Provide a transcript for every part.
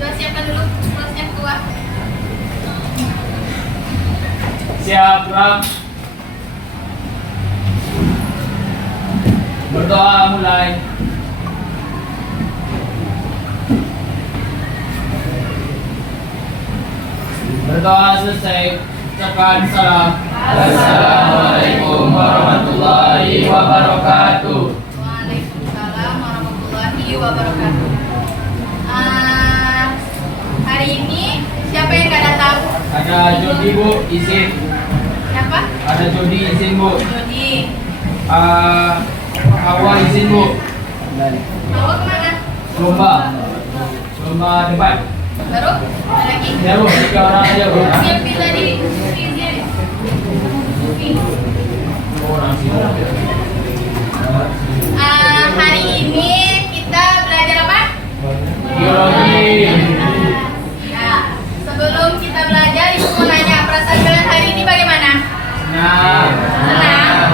Coba siapkan dulu slotnya keluar. Siap, gerak. Berdoa mulai. Berdoa selesai. Ucapkan salam. Assalamualaikum warahmatullahi wabarakatuh. Waalaikumsalam warahmatullahi wabarakatuh. Hari ini siapa yang nggak datang? Ada Jody, Bu, izin. Siapa? Ada Jody, izin, Bu. Jody. Hawa, izin, Bu. Bawa kemana? Lomba debat. Baru? Ada lagi? Ya, Bu, 3 orang aja, Bu. Siapin tadi. Izin. Hari ini kita belajar apa? Biologi. Ya. Sebelum kita belajar, Ibu mau nanya perasaan kalian hari ini bagaimana? Senang. Senang?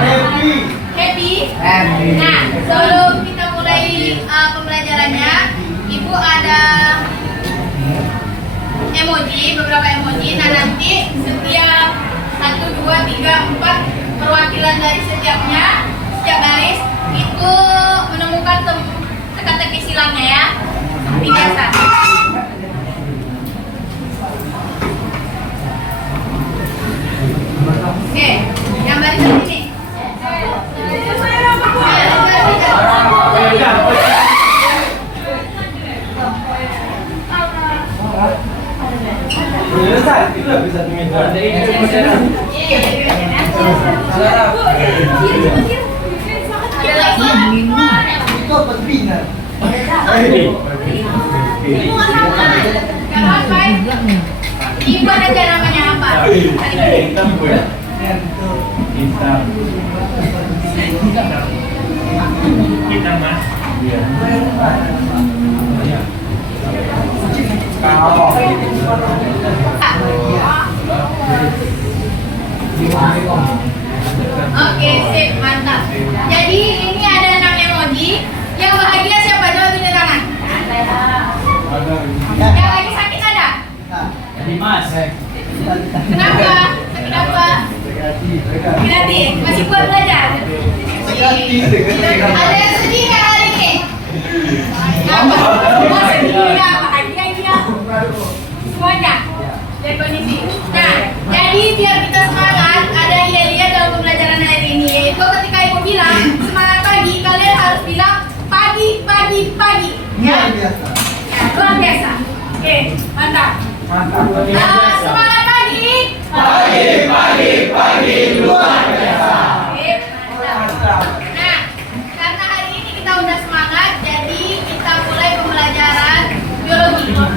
Happy? Nah, sebelum kita mulai pembelajarannya, Ibu ada emoji, beberapa emoji. Nah, nanti setiap 1, 2, 3, 4 perwakilan dari setiap baris itu menemukan teka-teki silangnya ya. Seperti biasa. Oke, yang baris ini. Ibu aja namanya apa? Kita mas. Oke, sip, mantap. Jadi ini ada 6 emoji. Yang bahagia siapa? Coba tunjuk tangan. Yang lagi sakit ada? Dimas. Kenapa? Sakit apa? Berarti masih kuat belajar. Ada yang sedih nggak hari ini? Apa? Semua sedih nggak? Bahagia dia. Semuanya dari kondisi. Nah, jadi biar kita semangat, ada ide-ide dalam pembelajaran hari ini. Yaitu ketika Ibu bilang semangat pagi, kalian harus bilang pagi, pagi, pagi. Ya, ya, luar biasa. Oke, mantap. Semangat pagi. Pagi, luar biasa. Sip, mantap. Nah, karena hari ini kita udah semangat, jadi kita mulai pembelajaran biologi. Nah,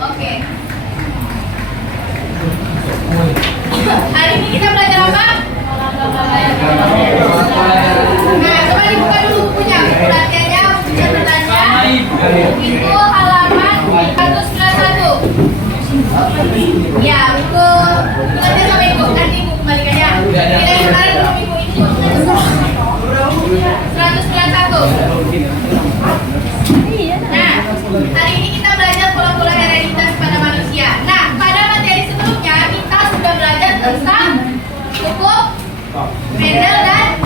oke. Hari ini kita belajar apa? Nah, coba dibuka dulu bukunya. Buku latihannya, buku catatannya. Itu halaman 191. Ya, buku latihan sama Ibu. Nanti Ibu kembalikannya. Bila yang kemarin belum Ibu itu 191. Nah, hari ini kita belajar pola-pola hereditas pada manusia. Nah, pada materi sebelumnya kita sudah belajar tentang hukum Mendel dan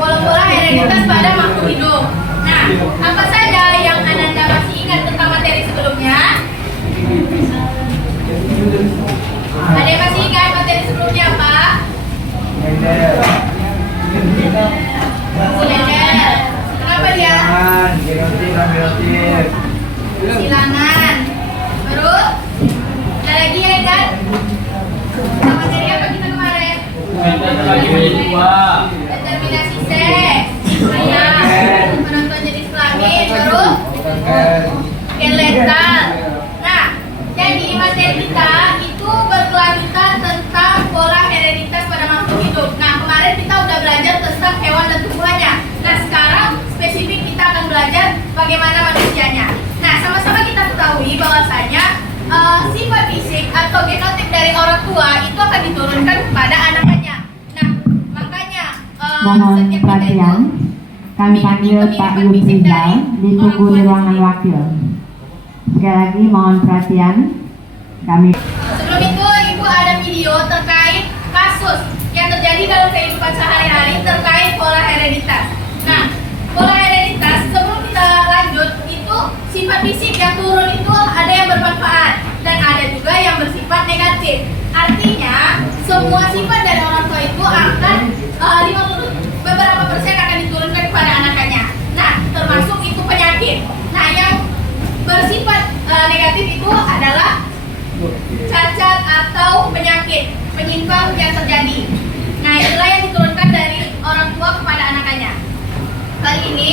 pola-pola hereditas pada makhluk hidup. Nah, apa saja yang Ananda masih ingat tentang materi sebelumnya? Ada yang masih ingat materi sebelumnya apa? Mendel. Kenapa dia? Silangan. Terus ada lagi ya kan? Materi apa kita kemarin? Determinasi seks, penentuan jenis kelamin, terus skeletal. Nah, jadi materi kita itu berkelanjutan tentang pola hereditas pada makhluk hidup. Nah, kemarin kita udah belajar tentang hewan dan tumbuhannya. Nah, sekarang spesifik kita akan belajar bagaimana manusianya. Nah, sama-sama kita ketahui bahwasanya sifat fisik atau genotip dari orang tua itu akan diturunkan kepada anak-anaknya. Nah, makanya Mohon setiap kita perhatian. Kami panggil Pak Yusrizal, ditunggu di ruangan wakil. Sekali lagi mohon perhatian. Kami Sebelum itu, Ibu ada video terkait kasus yang terjadi dalam kehidupan sehari-hari terkait pola hereditas. Nah, pola hereditas sebelum kita lanjut itu sifat fisik yang turun itu ada yang bermanfaat dan ada juga yang bersifat negatif. Artinya semua sifat dari orang tua itu akan 50 beberapa persen akan diturunkan kepada anak-anaknya. Nah, termasuk itu penyakit. Nah, yang bersifat negatif itu adalah cacat atau penyakit penyimpang yang terjadi. Nah, itulah yang diturunkan dari orang tua kepada anak-anaknya. Kali ini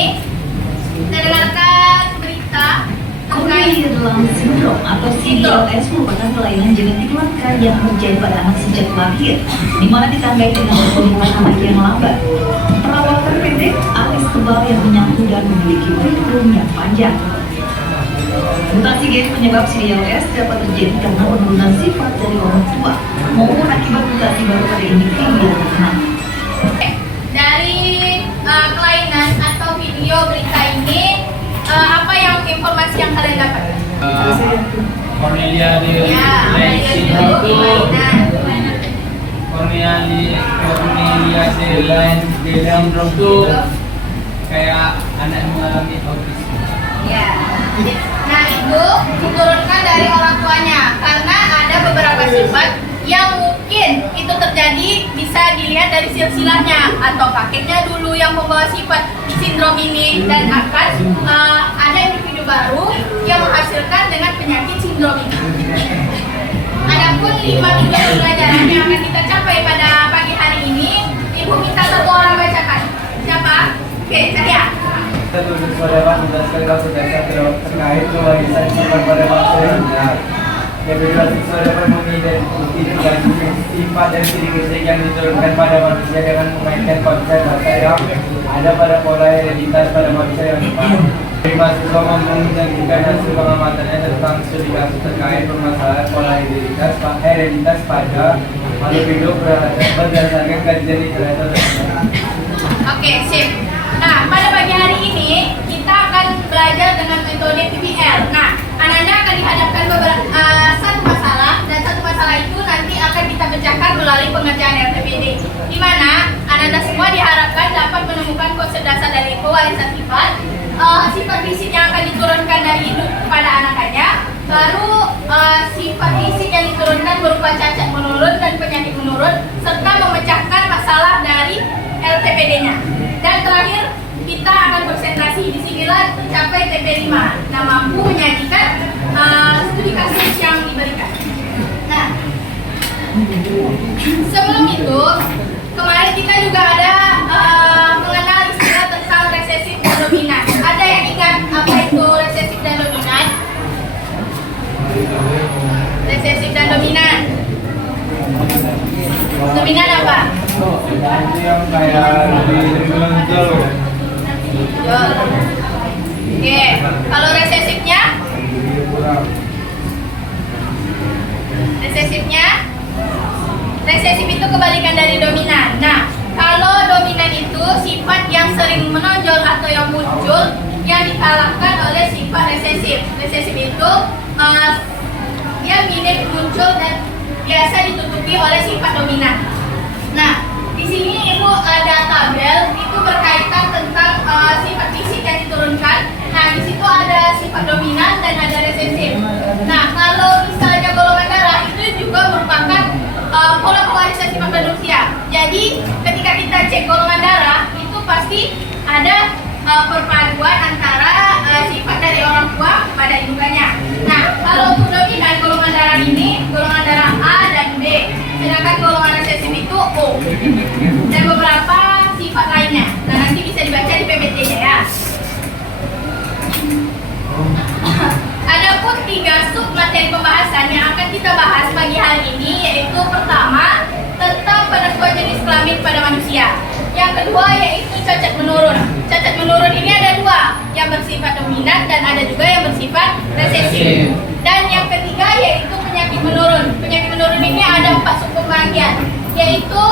kita dengarkan berita terkait Down syndrome atau CDLS merupakan kelainan genetik langka yang terjadi pada anak sejak lahir, di mana ditandai dengan pertumbuhan anak yang lambat, perawatan pendek, alis tebal yang menyatu dan memiliki kurikulum yang panjang. Mutasi gen penyebab CDLS dapat terjadi karena penurunan sifat dari orang tua maupun akibat mutasi baru pada individu yang terkena. dari kelainan atau video berita ini. Apa yang informasi yang kalian dapat? Cornelia de Ya, Lange itu syndrome itu kelainan. Cornelia de Lange syndrome itu kayak anak yang mengalami autisme. Ya. Nah, itu diturunkan dari orang tuanya karena ada beberapa sifat yang mungkin itu terjadi bisa dilihat dari silsilahnya atau kakeknya dulu yang membawa sifat sindrom ini dan akan ada individu baru yang menghasilkan dengan penyakit sindrom ini. Adapun 5 tujuan pembelajaran yang akan kita capai pada pagi hari ini, Ibu minta satu orang bacakan. Siapa? Oke, Cahya. Kita tuntut saudara menjelaskan kasus dasar terkait kewajiban sifat pada manusia. Kedua siswa dapat mengidentifikasi sifat dan ciri fisik yang diturunkan pada manusia dengan memainkan konsep dasar yang ada pada pola hereditas pada manusia yang depan. Mahasiswa mampu menyajikan hasil pengamatannya tentang studi kasus terkait permasalahan pola hereditas pada makhluk hidup berdasarkan kajian literatur. Oke, sip. Nah, pada pagi hari ini kita akan belajar dengan metode PBL. Nah, Ananda akan dihadapkan satu masalah dan satu masalah itu nanti akan kita pecahkan melalui pengerjaan LTPD. Di mana Ananda semua diharapkan dapat menemukan konsep dasar dari pewarisan sifat, sifat fisik yang akan diturunkan dari induk kepada anak-anaknya, baru sifat fisik yang diturunkan berupa cacat menurun dan penyakit menurun, serta memecahkan masalah dari LTPD-nya. Dan terakhir kita akan konsentrasi. Disinilah tercapai TP5. Nah, mampu menyajikan studi kasus yang diberikan. Nah, sebelum itu kemarin kita juga ada mengenal istilah tentang resesif dan dominan. Ada yang ingat apa itu resesif dan dominan? Resesif dan dominan. Dominan apa? Itu yang kayak lebih menonjol. Oke, kalau resesifnya? Resesif itu kebalikan dari dominan. Nah, kalau dominan itu sifat yang sering menonjol atau yang muncul yang dikalahkan oleh sifat resesif. Resesif itu yang minim muncul dan biasa ditutupi oleh sifat dominan. Nah, di sini Ibu ada tabel itu berkaitan tentang sifat fisik yang diturunkan. Nah, di situ ada sifat dominan dan ada resesif. Nah, kalau misalnya golongan darah itu juga merupakan pola pewarisan sifat manusia. Jadi, ketika kita cek golongan darah itu pasti ada perpaduan antara sifat dari orang tua pada indukannya. Nah, kalau untuk dominan golongan darah ini, golongan darah A dan B. Sedangkan golongan resesif itu O. Dan beberapa sifat lainnya. Nah, nanti bisa dibaca di PPT-nya ya. Adapun 3 sub materi pembahasan yang akan kita bahas pagi hari ini, yaitu pertama tentang penentuan jenis kelamin pada manusia. Yang kedua yaitu cacat menurun. Cacat menurun ini ada 2, yang bersifat dominan dan ada juga yang bersifat resesif. Dan yang ketiga yaitu penyakit menurun. Penyakit menurun ini ada 4 sub pembagian, yaitu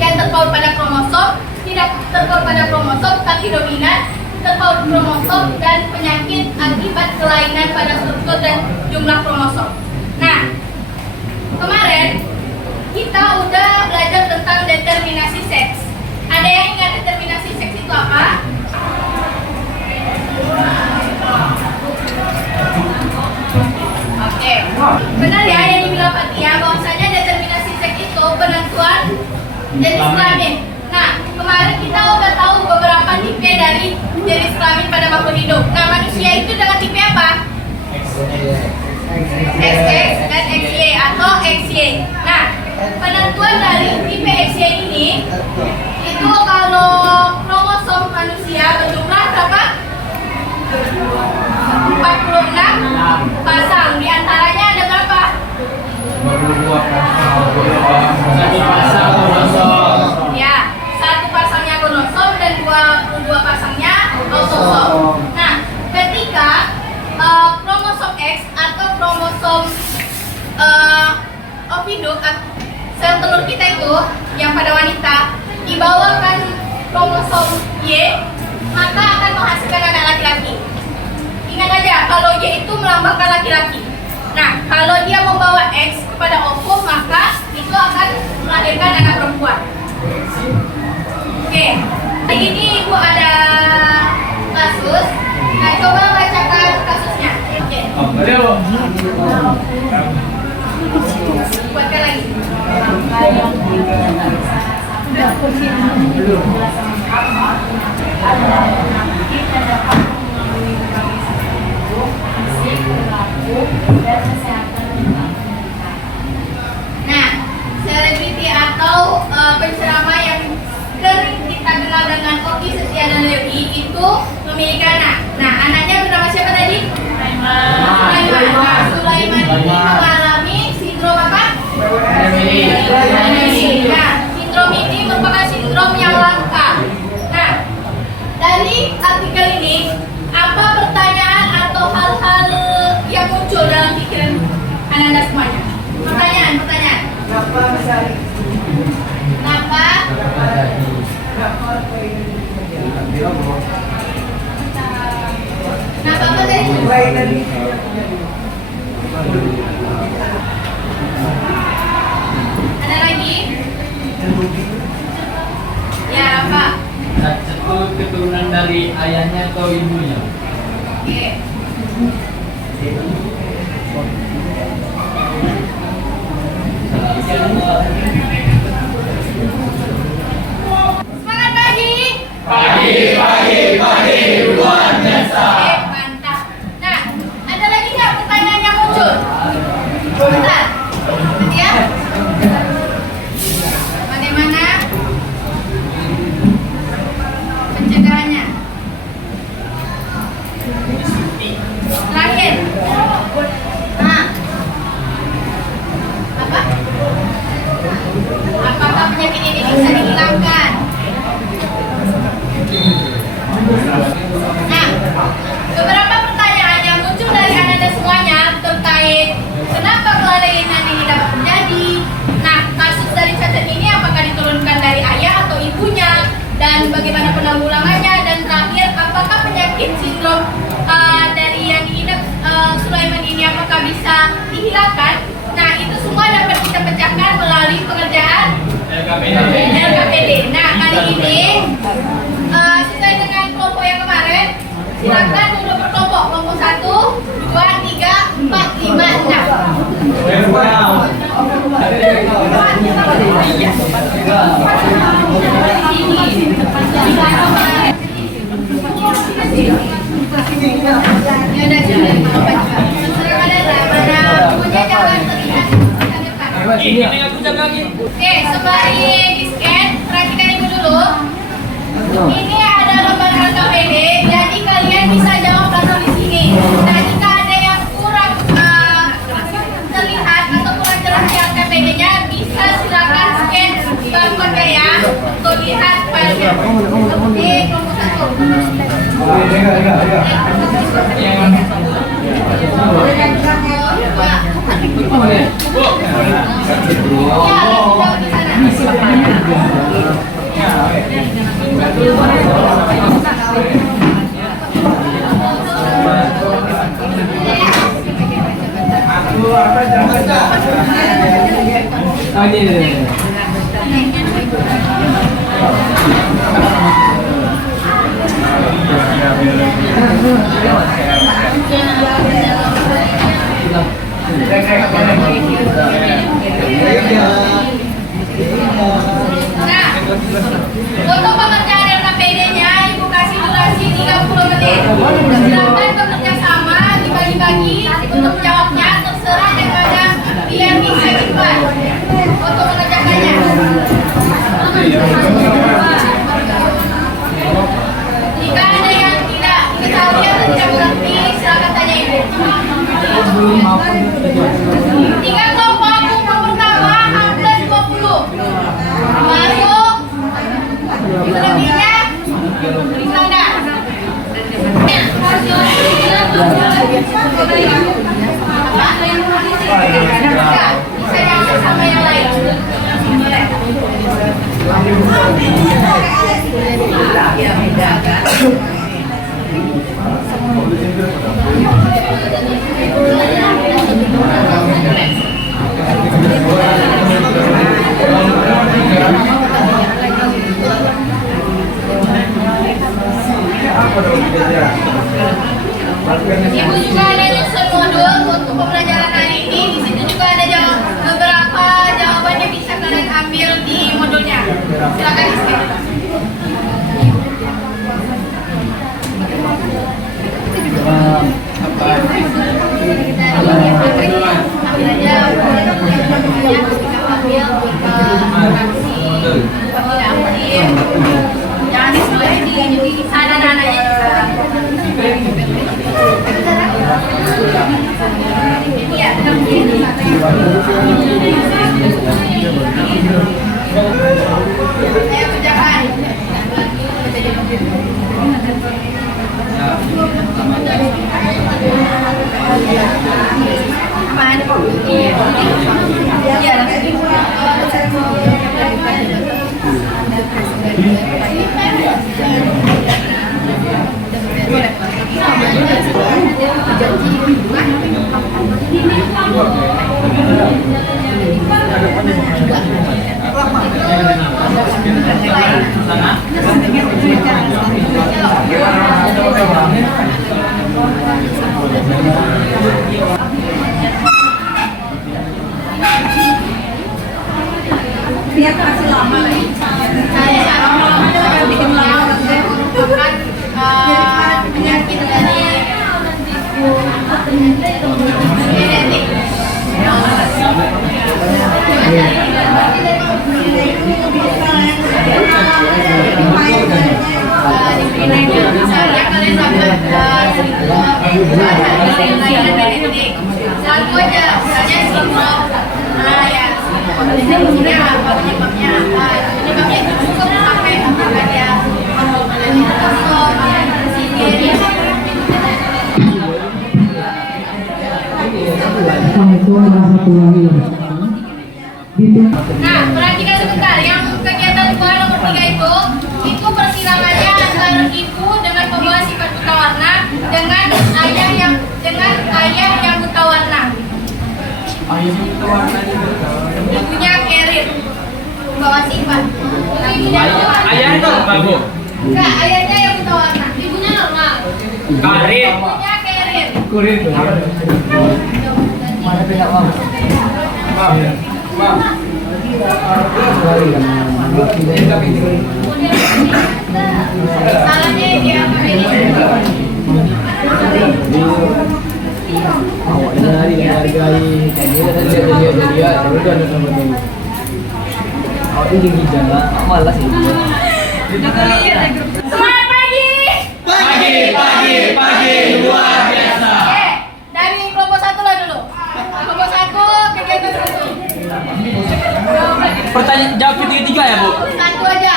yang terpaut pada kromosom, tidak terpaut pada kromosom tapi dominan, terpaut kromosom dan penyakit akibat kelainan pada struktur dan jumlah kromosom. Nah, kemarin kita udah belajar tentang determinasi seks. Ada yang ingat determinasi seks itu apa? Oke, benar ya yang dibilang Fatia bahwasanya determinasi seks itu penentuan jenis kelamin. Nah, kemarin kita udah tahu beberapa tipe dari jenis kelamin pada makhluk hidup. Nah, manusia itu dengan tipe apa? XX dan XY atau XY. Nah, penentuan dari tipe XY ini itu kalau kromosom manusia berjumlah berapa? 46 pasang. Di antaranya ada berapa? Satu pasang kromosom. Ya, satu pasangnya kromosom dan 22 pasangnya autosom. Nah, ketika kromosom X atau kromosom ovidum sel telur kita itu yang pada wanita dibawakan kromosom Y, maka akan menghasilkan anak laki-laki. Ingat aja, kalau Y itu melambangkan laki-laki. Nah, kalau dia membawa X kepada ovum, maka itu akan melahirkan anak perempuan. Oke, ini Ibu ada kasus. Nah, coba bacakan kasusnya. Oke. Buatkan lagi. Nah, selebriti atau penceramah yang sering kita kenal dengan Okky Setiana Dewi itu memiliki anak. Nah, anaknya bernama siapa tadi? Sulaiman. Nah, Sulaiman ini mengalami sindrom apa? Nah, sindrom ini merupakan sindrom yang langka. Nah, dari artikel ini, apa pertanyaan atau hal-hal yang muncul dalam pikiran Anda semuanya? Pertanyaan. Kenapa misalnya? Kenapa? Kenapa apa tadi? Ada lagi? Ya, apa? Satu keturunan dari ayahnya atau ibunya. Oke. Semangat pagi. Pagi, luar biasa. Oke, mantap. Nah, ada lagi nggak pertanyaan yang muncul? Bentar. Nanti ya. Bagaimana pencegahannya? Terakhir. Nah. Apa? Apakah penyakit ini bisa dihilangkan? Nah, beberapa pertanyaan yang muncul dari Anda semuanya terkait kenapa kelainan ini dapat terjadi. Nah, kasus dari cacat ini apakah diturunkan dari ayah atau ibunya, dan bagaimana penanggulangannya, dan terakhir apakah penyakit sindrom dari yang diidap Sulaiman ini apakah bisa dihilangkan. Nah, itu semua dapat kita pecahkan melalui pengerjaan LKPD. Nah, kali ini sesuai dengan kelompok yang kemarin, silakan duduk berkelompok. Kelompok 1, 2, 3, 4, 5, 6. Ya udah, silakan baca. Terserah kalian lah, mana bukunya jangan terlihat di depan. Ini aku jaga lagi. Oke, sembari di-scan, perhatikan ibu dulu. Ini ada lembar LKPD, jadi kalian bisa jawab langsung di sini. Nah, jika ada yang kurang terlihat atau kurang jelas di LKPD-nya, bisa silakan scan barcode ya untuk lihat filenya. Oke, kelompok 1. Ya, di sana. Oh, ini. Nah, untuk pengerjaan LKPD-nya Ibu kasih durasi 30 menit. Sedangkan bekerja sama dibagi-bagi untuk jawabnya terserah daripada biar bisa cepat untuk mengerjakannya. Jika ada yang tidak diketahui atau tidak mengerti, silakan tanya Ibu. Tiga kelompok kumpul pertama hampir 20. Masuk. Selebihnya bisa enggak? Enggak, bisa yang sama yang lain. Boleh. Ibu juga ada nyusun modul untuk pembelajaran hari ini. Di situ juga ada beberapa jawaban yang bisa kalian ambil di modulnya. Silakan isi. Jangan disesuaikan di sana anaknya juga. Iya, saya kerjakan. Apaan? Iya, Dia kasih lama lagi. Saya bikin lama penyakit dari genetik. Misalnya kalian dapat genetik, satu aja, misalnya sindrom, ya, penyebabnya apa? Penyebabnya itu cukup sampai apakah dia Assalamualaikum warahmatullahi wabarakatuh. Nah, perhatikan sebentar. Yang kegiatan poin nomor 3 itu persilangannya antara ibu dengan pembawa sifat buta warna dengan ayah yang buta warna. Ibunya Kerin, pembawa sifat. Ibunya Ayah itu apa, Bu? enggak, ayahnya yang buta warna. Ibunya normal. Karin. Ibunya Kerin. Kurir. Mana tidak mau? Salahnya dia ini. Awalnya hari dihargai, dia terus ada sama dia. Awalnya tinggi jalan, malas sih. Semangat pagi. Pagi, luar biasa. Dari kelompok 1 lah dulu. Kelompok 1 kegiatan 1. Pertanyaan jawab ketiga ya, Bu? Satu aja.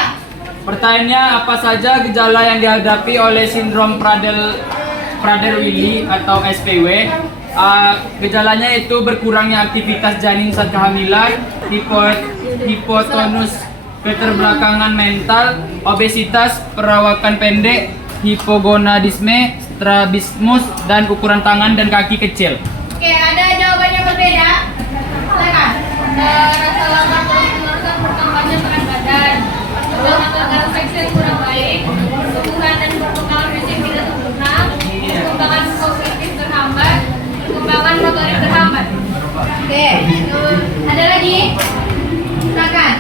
Pertanyaannya, apa saja gejala yang dihadapi oleh sindrom Prader-Willi atau SPW? Gejalanya itu berkurangnya aktivitas janin saat kehamilan, hipotonus keterbelakangan mental, obesitas, perawakan pendek, hipogonadisme, strabismus, dan ukuran tangan dan kaki kecil. Oke, ada jawaban yang berbeda? Silakan. rasa lapar terus-menerus dan bertambahnya berat badan, perkembangan organ seks yang kurang baik, pertumbuhan dan perkembangan fisik tidak sempurna, perkembangan kognitif terhambat, perkembangan motorik terhambat. Oke, ada lagi? Silakan.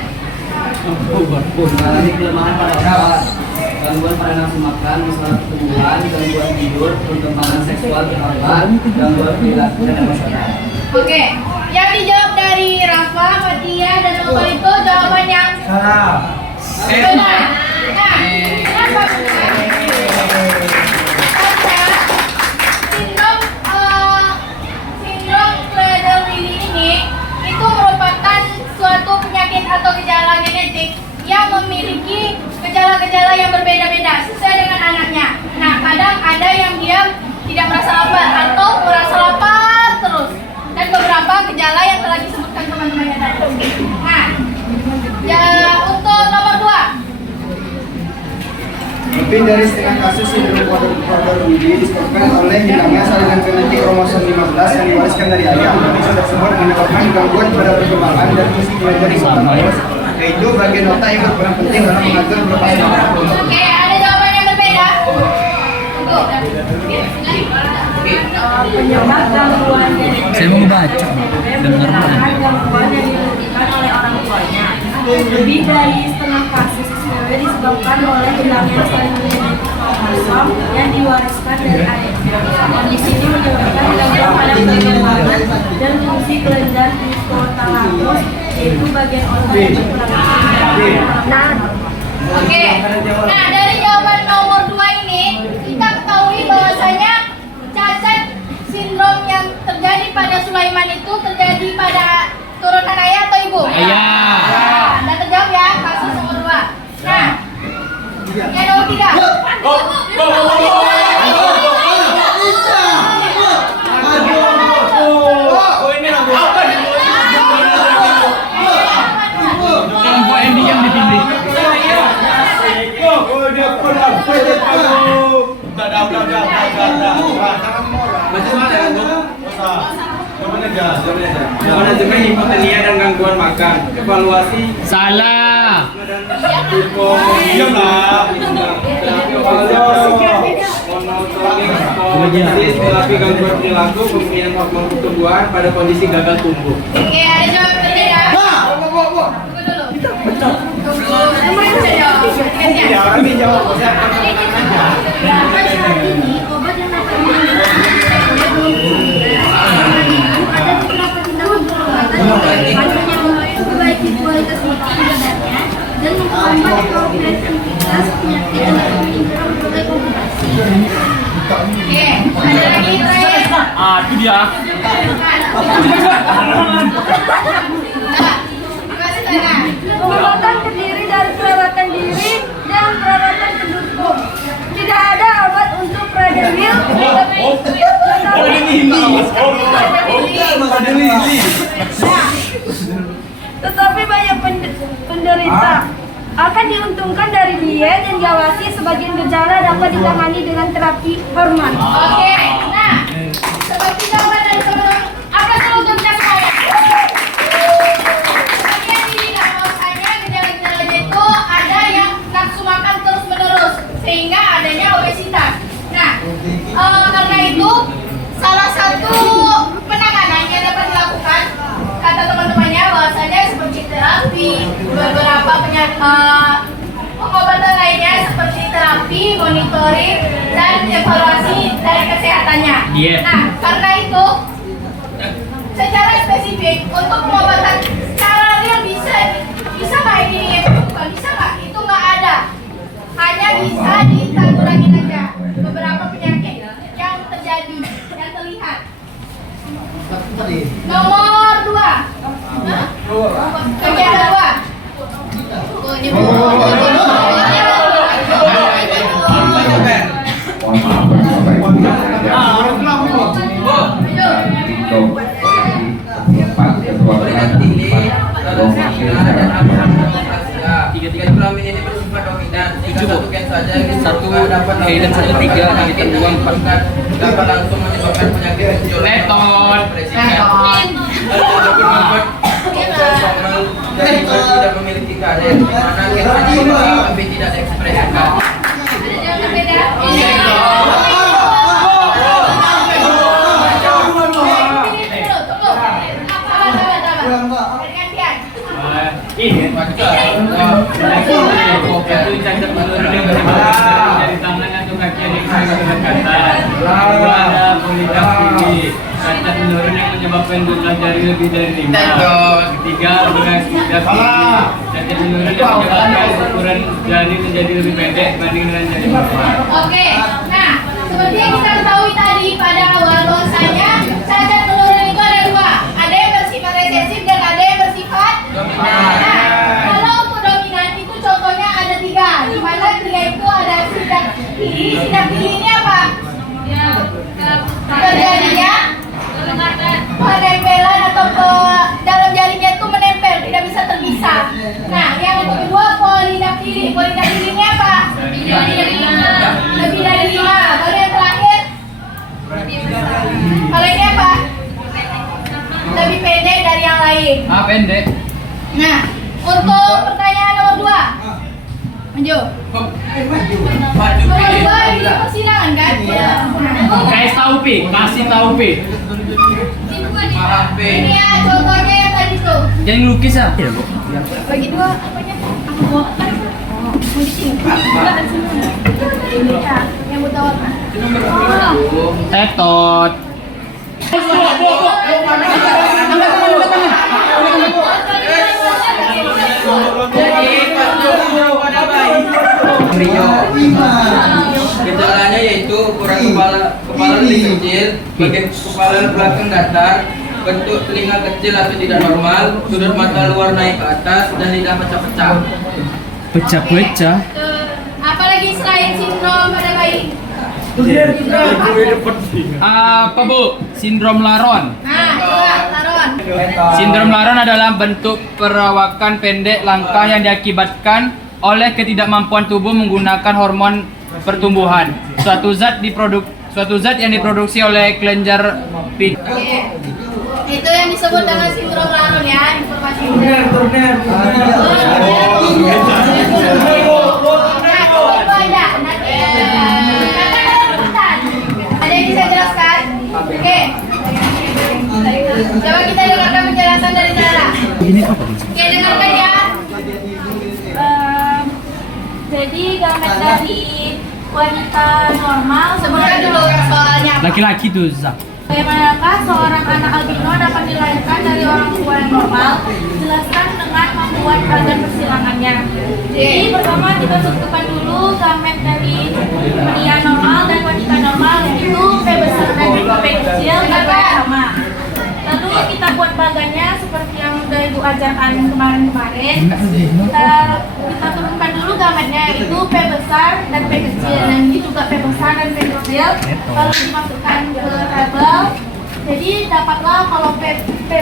Mengalami kelemahan pada otak, gangguan pada nafsu makan, masalah pertumbuhan, gangguan tidur, perkembangan seksual terhambat, gangguan perilaku dan emosional. Oke, yang dijawab dari Rafa, Fatia, dan Nova itu jawaban yang Salah. benar. Nah, kenapa benar? Karena sindrom Prader-Willi ini itu merupakan suatu penyakit atau gejala genetik yang memiliki gejala-gejala yang berbeda-beda sesuai dengan anaknya. Nah, kadang ada yang dia tidak merasa lapar atau merasa lapar terus. Dan beberapa gejala yang telah disebutkan teman-temannya tadi. Nah, ya untuk nomor 2. Lebih dari setengah kasus sindrom Prader-Willi disebabkan oleh hilangnya salinan genetik kromosom 15 yang diwariskan dari ayah. Kondisi tersebut menyebabkan gangguan pada perkembangan dan fungsi belajar hipotalamus, yaitu bagian otak yang berperan penting dalam mengatur pelepasan darah. Oke, ada jawaban yang berbeda. Tunggu. Penyebab gangguan genetik Saya mau baca. merupakan gangguan yang dimiliki oleh orang tuanya. Lebih dari setengah kasus SPW disebabkan oleh hilangnya salinan genetik kromosom yang diwariskan dari ayah. Kondisi ini menyebabkan gangguan pada perkembangan dan fungsi kelenjar hipotalamus, yaitu bagian otak yang berperan. Oke. Nah, dari jawaban nomor 2 ini, kita ketahui bahwasanya cacat sindrom yang terjadi pada Sulaiman itu terjadi pada turunan ayah atau ibu? Ayah. Nah, dan terjawab ya kasus nomor 2. Nah, yang nomor 3. Kelompok yang diam di sini. Manajemen hipotonia dan gangguan makan. Evaluasi. Salah. Diam lah. Terapi gangguan perilaku, pemberian hormon pertumbuhan pada kondisi gagal tumbuh. Oke, ada jawaban berbeda. Tunggu dulu. Tunggu. Nomor yang bisa jawab. Gantian. Orang ini jawab. Sampai saat ini, obat yang dapat ada beberapa tindakan pengobatan yang memperbaiki kualitas hidup sebenarnya dan menghambat progresivitas penyakit dan meningkatkan berbagai komplikasi. Oke, ada lagi terakhir. Ah, itu dia. Nah, kasih tanya. Pengobatan terdiri dari perawatan diri dan perawatan pendukung. Tidak ada obat untuk Prader-Willi, tetapi banyak penderita akan diuntungkan dari diet dan diawasi. Sebagian gejala dapat ditangani dengan terapi hormon. Oke, nah, seperti jawaban dari teman-teman, apa selalu kita semuanya? Bagian ini bahwasanya gejala-gejalanya itu ada yang nafsu makan terus-menerus sehingga adanya obesitas. Nah, karena itu salah satu penanganan yang dapat dilakukan kata teman-temannya bahwasanya seperti terapi, beberapa pengobatan lainnya seperti terapi, monitoring, dan evaluasi dari kesehatannya. Diet. Nah, karena itu secara spesifik untuk pengobatan secara real bisa nggak ini bukan bisa nggak itu nggak ada, hanya bisa ditanggulangi aja beberapa penyakit yang terjadi yang terlihat. Nomor 2. Kegiatan 2. Oh, ini Tiga-tiga kelamin ini bersifat dominan. Jika satu gen saja Satu dapat dan 1 3 kalikan 2 4. dapat langsung menyebabkan penyakit muncul. Meton. Presiden. kita tidak memiliki keadaan di mana kita tapi tidak diekspresikan. Ada jawaban berbeda? Ini itu cacat menurun yang dari tangan atau kaki yang berkata. Dua ada polidaksi, cacat menurun yang menyebabkan jumlah jari lebih dari 5. Ketiga beras tidak tinggi, cacat menurun yang menyebabkan ukuran jari menjadi lebih pendek dibanding dengan jari normal. Oke, nah seperti yang kita ketahui tadi pada awal bahwasanya cacat menurun itu ada dua, ada yang bersifat resesif dan ada yang bersifat dominan. Nah, kalau untuk dominan itu contohnya ada 3, di mana 3 itu ada sidak pilih. Sidak pilih ini apa? Terjadinya penempelan atau dalam jarinya itu menempel, tidak bisa terpisah. Nah, yang kedua polidaktilis. Polidaktilis ini apa? Lebih dari 5. Baru yang terakhir? Kalau ini apa? Lebih pendek dari yang lain. Ah, pendek. Nah, untuk pertanyaan nomor 2. Maju. Nomor 2 ini persilangan kan? Kasih tahu Pi, kasih tahu Pi. Maaf, Ini ya contohnya yang tadi tuh. Jangan ngelukis ya. Bagi 2 apanya? Aku bawa kan? Oh, mau ditinggal. Ini ya, yang buta warna. Oh. Tetot. Rio. Gejalanya yaitu ukuran kepala lebih kecil, bagian kepala belakang datar, bentuk telinga kecil atau tidak normal, sudut mata luar naik ke atas, dan lidah pecah-pecah. Pecah-pecah. Apalagi selain sindrom pada bayi? Apa Bu? Sindrom Laron. Nah, coba taruhan. Sindrom Laron adalah bentuk perawakan pendek langka yang diakibatkan oleh ketidakmampuan tubuh menggunakan hormon pertumbuhan. Suatu zat yang diproduksi oleh kelenjar Oke. Itu yang disebut dengan sindrom Laron ya, informasi. Nah, itu aja. Nanti akan ada perubahan. Ada yang bisa jelaskan? Oke. Coba kita dengarkan penjelasan dari Zara. Oke, dengarkan ya. Jadi gamet dari wanita normal Sebutkan dulu soalnya apa. laki-laki tuh Zak. bagaimanakah seorang anak albino dapat dilahirkan dari orang tua yang normal? Jelaskan dengan membuat organ persilangannya. Jadi pertama kita tentukan dulu gamet dari pria normal dan wanita normal, yaitu P besar dan P kecil dan P sama. Lalu kita buat bagannya seperti yang udah Ibu ajarkan kemarin-kemarin. Kita turunkan dulu gametnya, yaitu P besar dan P kecil, dan ini juga P besar dan P kecil. Lalu dimasukkan ke tabel. Jadi dapatlah kalau P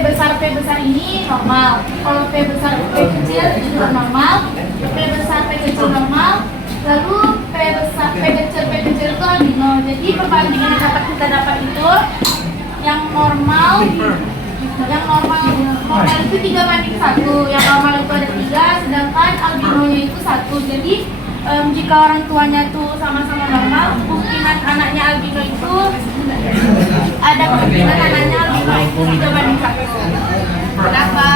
besar ini normal, kalau P besar P kecil itu juga normal, P besar P kecil normal, lalu P kecil itu albino. Jadi perbandingan yang dapat kita dapat itu yang normal itu 3:1, yang normal itu ada 3, sedangkan albinonya itu 1. Jadi jika orang tuanya tuh sama-sama normal, kemungkinan anaknya albino itu ada kemungkinan anaknya albino itu 3:1. Kenapa?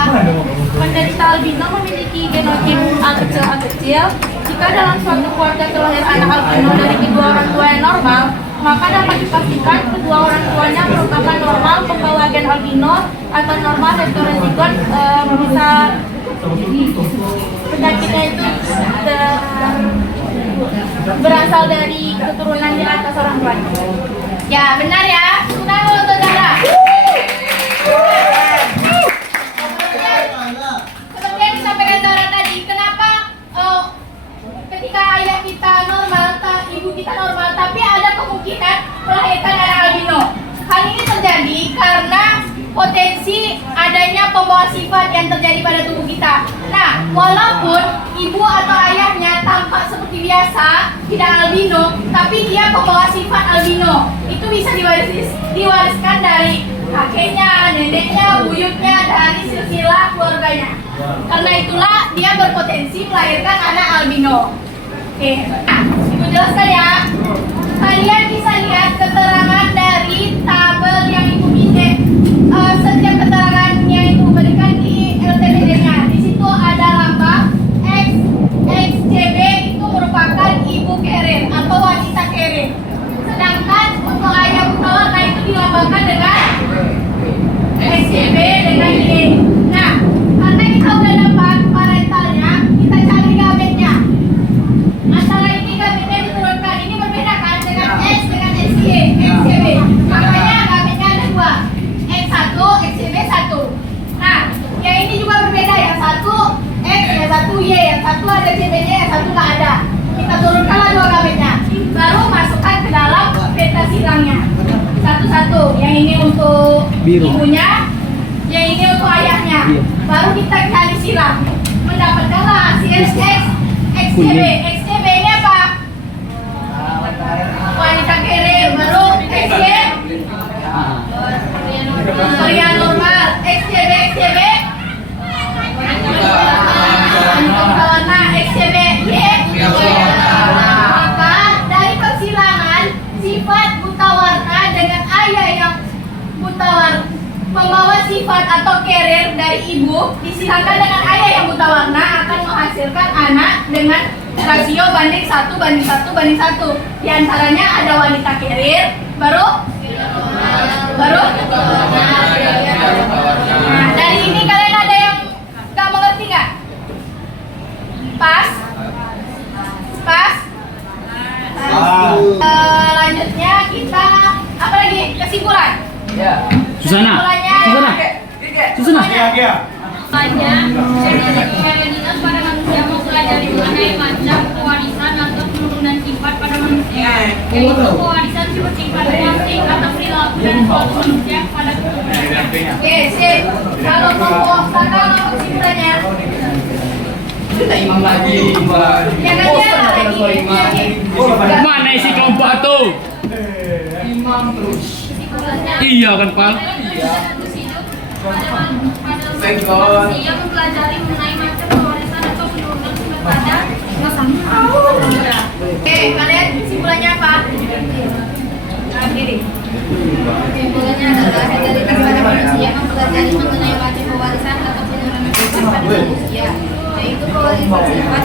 Penderita albino memiliki genotip A kecil. Jika dalam suatu keluarga terlahir anak albino dari kedua orang tua yang normal, maka dapat dipastikan kedua orang tuanya merupakan normal pembawa gen albino atau normal heterozigot, bisa penyakitnya itu berasal dari keturunan di atas orang tuanya. Ya, benar ya. Tepuk tangan untuk Zara. Seperti yang disampaikan Zara tadi, kenapa ketika ayah kita normal, ibu kita normal, tapi ada kemungkinan melahirkan anak albino. Hal ini terjadi karena potensi adanya pembawa sifat yang terjadi pada tubuh kita. Nah, walaupun ibu atau ayahnya tampak seperti biasa, tidak albino, tapi dia pembawa sifat albino. Itu bisa diwariskan dari kakeknya, neneknya, buyutnya, dari silsilah keluarganya. Karena itulah dia berpotensi melahirkan anak albino. Oke, nah, Ibu jelaskan ya. Kalian bisa lihat keterangan dari tabel yang Ibu minta. Setiap keterangan yang Ibu berikan di LTPD-nya. Di situ ada lambang XCB, itu merupakan ibu carrier atau wanita carrier. Sedangkan untuk ayah butawarna itu dilambangkan dengan XCB dengan Y. Nah, karena kita udah dapat parentalnya, kita cari gametnya. Antara ini gametnya diturunkan, ini berbeda kan dengan X dengan XY, XCB. Makanya gametnya ada dua, X1, XCB 1. Nah, yang ini juga berbeda, yang satu X, yang satu Y, yang satu ada CB-nya, yang satu nggak ada. Kita turunkanlah dua gametnya, baru masukkan ke dalam peta silangnya. Satu-satu, yang ini untuk ibunya, yang ini untuk ayahnya. Baru kita cari silang, mendapatkanlah hasil XCB. XCB ini apa? Wanita carrier. Baru XY, pria normal. XCB nah, XCB Y. Maka dari persilangan sifat buta warna dengan ayah yang buta warna membawa sifat atau carrier dari ibu disilangkan dengan ayah yang buta warna akan menghasilkan anak dengan rasio banding 1:1:1. Di antaranya ada wanita carrier, baru nah, dari ini kalian ada yang nggak mengerti nggak? Pas. Lanjutnya kita apa lagi? Kesimpulan. Susana. Selanjutnya, hereditas pada manusia mempelajari mengenai macam pewarisan atau penurunan sifat pada manusia, yaitu pewarisan sifat-sifat fisik atau perilaku dari suatu manusia pada keturunannya. Oke, sip. Kalau kelompok sekarang apa kesimpulannya? Kita imam lagi, Yang aja lagi. Mana isi kelompok tuh? imam terus. Iya kan, Pak? Manusia mempelajari mengenai macam pewarisan atau penurunan sifat pada manusia. Oke, kalian kesimpulannya apa? Kiri. Kesimpulannya adalah hereditas pada manusia mempelajari mengenai macam pewarisan atau penurunan sifat pada manusia, yaitu pewarisan sifat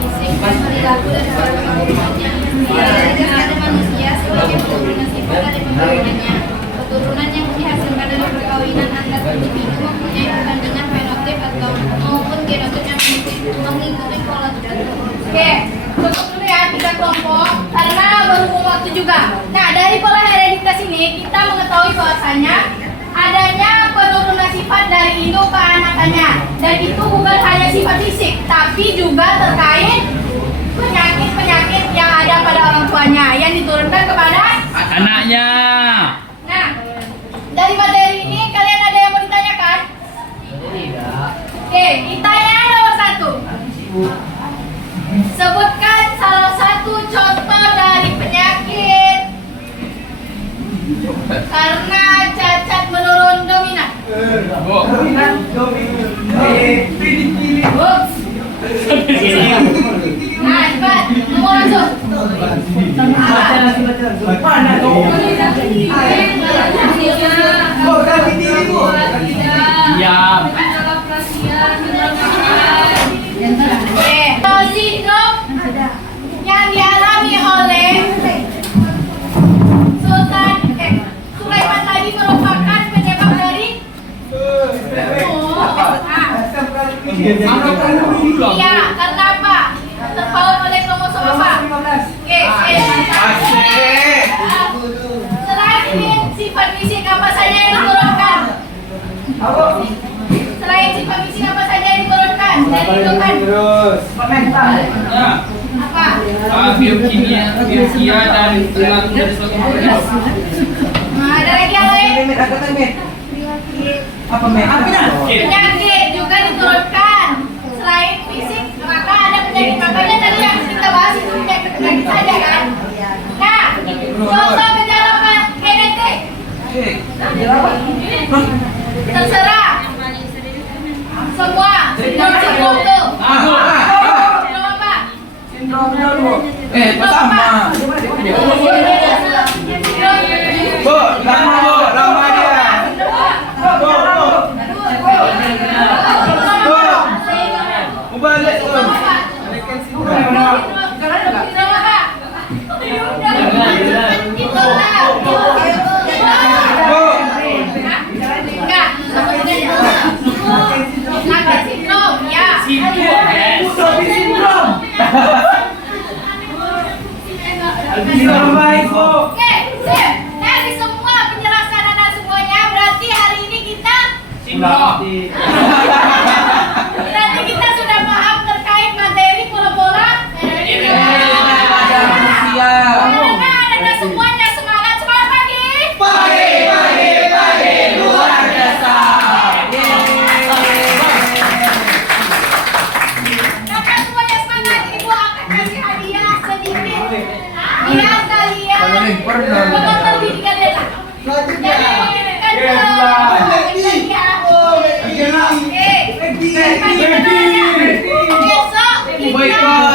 fisik dan perilaku dari suatu keturunannya. Hereditas pada manusia sebagai penurunan sifat dari keturunannya. Keturunan yang dihasilkan dari perkawinan antar individu mempunyai perbandingan fenotip atau maupun genotip yang mengikuti pola jantung. Oke, tutup dulu ya 3 kelompok karena berhubung waktu juga. Nah, dari pola hereditas ini kita mengetahui bahwasanya adanya penurunan sifat dari induk ke anakannya, dan itu bukan hanya sifat fisik, tapi juga terkait penyakit-penyakit yang ada pada orang tuanya yang diturunkan kepada Anaknya. Nah, dari materi ini kalian ada yang mau ditanyakan? Oke, ditanya nomor 1. Sebutkan salah satu contoh dari penyakit karena cacat menurun dominan. Ups. Nah, cepat, nomor langsung. Sindrom yang dialami oleh Sulaiman tadi merupakan penyebab dari iya, karena apa? Terpaut oleh kromosom apa? Oke, selain ini sifat fisik apa saja yang diturunkan? Selain sifat fisik apa saja yang diturunkan? Dan itu kan apa? Biokimia dan perilaku dari suatu manusia. Nah, ada lagi yang lain? Penyakit juga diturunkan. Selain fisik, maka ada penyakit. Makanya tadi yang kita bahas itu penyakit saja kan? Nah, contoh gejala genetik. Terserah. Semua. Sama. Bu, lama dia. Bu. Mau balik bu. Baik bu. Oke, sip. Dari semua penjelasan Anda semuanya, berarti hari ini kita berarti kita sudah paham terkait materi bola-bola. Anda semuanya semangat pagi. Pagi, luar biasa. Kakak semuanya semangat, Ibu akan kasih hadiah sedikit. Biar kalian menonton video kalian. Besok kita